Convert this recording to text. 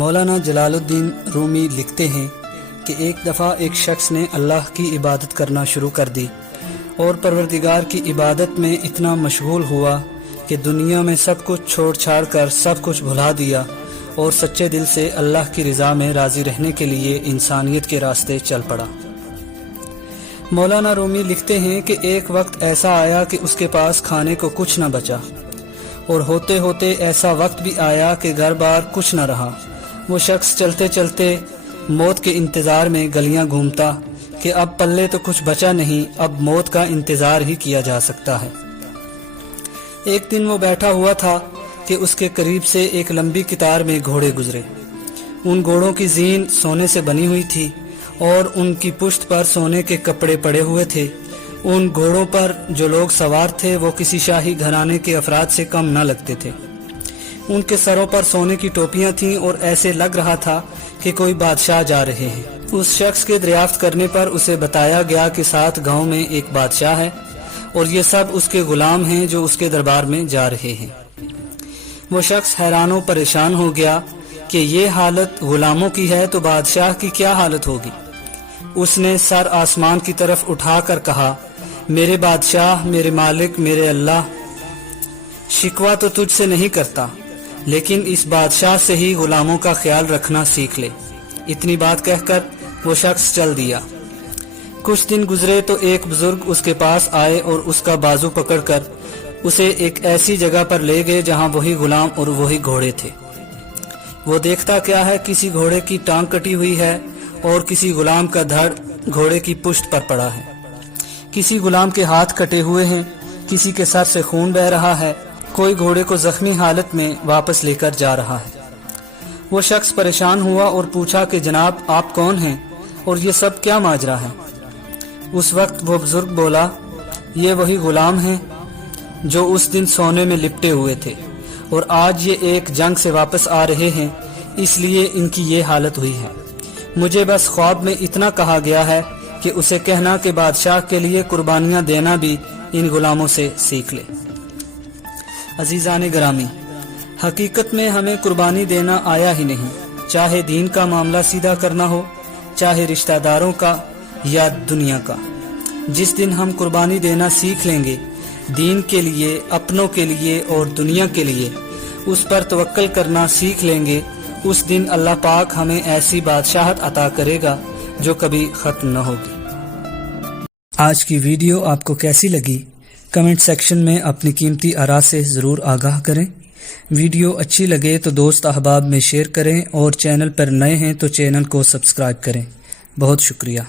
مولانا جلال الدین رومی لکھتے ہیں کہ ایک دفعہ ایک شخص نے اللہ کی عبادت کرنا شروع کر دی اور پروردگار کی عبادت میں اتنا مشغول ہوا کہ دنیا میں سب کچھ چھوڑ چھاڑ کر سب کچھ بھلا دیا اور سچے دل سے اللہ کی رضا میں راضی رہنے کے لیے انسانیت کے راستے چل پڑا۔ مولانا رومی لکھتے ہیں کہ ایک وقت ایسا آیا کہ اس کے پاس کھانے کو کچھ نہ بچا، اور ہوتے ہوتے ایسا وقت بھی آیا کہ گھر بار کچھ نہ رہا۔ وہ شخص چلتے چلتے موت کے انتظار میں گلیاں گھومتا کہ اب پلے تو کچھ بچا نہیں، اب موت کا انتظار ہی کیا جا سکتا ہے۔ ایک دن وہ بیٹھا ہوا تھا کہ اس کے قریب سے ایک لمبی قطار میں گھوڑے گزرے۔ ان گھوڑوں کی زین سونے سے بنی ہوئی تھی اور ان کی پشت پر سونے کے کپڑے پڑے ہوئے تھے۔ ان گھوڑوں پر جو لوگ سوار تھے وہ کسی شاہی گھرانے کے افراد سے کم نہ لگتے تھے۔ ان کے سروں پر سونے کی ٹوپیاں تھیں اور ایسے لگ رہا تھا کہ کوئی بادشاہ جا رہے ہیں۔ اس شخص کے دریافت کرنے پر اسے بتایا گیا کہ 7 گاؤں میں ایک بادشاہ ہے اور یہ سب اس کے غلام ہیں جو اس کے دربار میں جا رہے ہیں۔ وہ شخص حیران و پریشان ہو گیا کہ یہ حالت غلاموں کی ہے تو بادشاہ کی کیا حالت ہوگی۔ اس نے سر آسمان کی طرف اٹھا کر کہا، میرے بادشاہ، میرے مالک، میرے اللہ، شکوہ تو تجھ سے نہیں کرتا، لیکن اس بادشاہ سے ہی غلاموں کا خیال رکھنا سیکھ لے۔ اتنی بات کہہ کر وہ شخص چل دیا۔ کچھ دن گزرے تو ایک بزرگ اس کے پاس آئے اور اس کا بازو پکڑ کر اسے ایک ایسی جگہ پر لے گئے جہاں وہی غلام اور وہی گھوڑے تھے۔ وہ دیکھتا کیا ہے، کسی گھوڑے کی ٹانگ کٹی ہوئی ہے اور کسی غلام کا دھڑ گھوڑے کی پشت پر پڑا ہے۔ کسی غلام کے ہاتھ کٹے ہوئے ہیں، کسی کے سر سے خون بہہ رہا ہے، کوئی گھوڑے کو زخمی حالت میں واپس لے کر جا رہا ہے۔ وہ شخص پریشان ہوا اور پوچھا کہ جناب آپ کون ہیں اور یہ سب کیا ماجرا ہے؟ اس وقت وہ بزرگ بولا، یہ وہی غلام ہیں جو اس دن سونے میں لپٹے ہوئے تھے اور آج یہ ایک جنگ سے واپس آ رہے ہیں، اس لیے ان کی یہ حالت ہوئی ہے۔ مجھے بس خواب میں اتنا کہا گیا ہے کہ اسے کہنا کہ بادشاہ کے لیے قربانیاں دینا بھی ان غلاموں سے سیکھ لے۔ عزیزان گرامی، حقیقت میں ہمیں قربانی دینا آیا ہی نہیں، چاہے دین کا معاملہ سیدھا کرنا ہو، چاہے رشتہ داروں کا یا دنیا کا۔ جس دن ہم قربانی دینا سیکھ لیں گے، دین کے لیے، اپنوں کے لیے اور دنیا کے لیے، اس پر توکل کرنا سیکھ لیں گے، اس دن اللہ پاک ہمیں ایسی بادشاہت عطا کرے گا جو کبھی ختم نہ ہوگی۔ آج کی ویڈیو آپ کو کیسی لگی؟ کمنٹ سیکشن میں اپنی قیمتی آراء سے ضرور آگاہ کریں۔ ویڈیو اچھی لگے تو دوست احباب میں شیئر کریں اور چینل پر نئے ہیں تو چینل کو سبسکرائب کریں۔ بہت شکریہ۔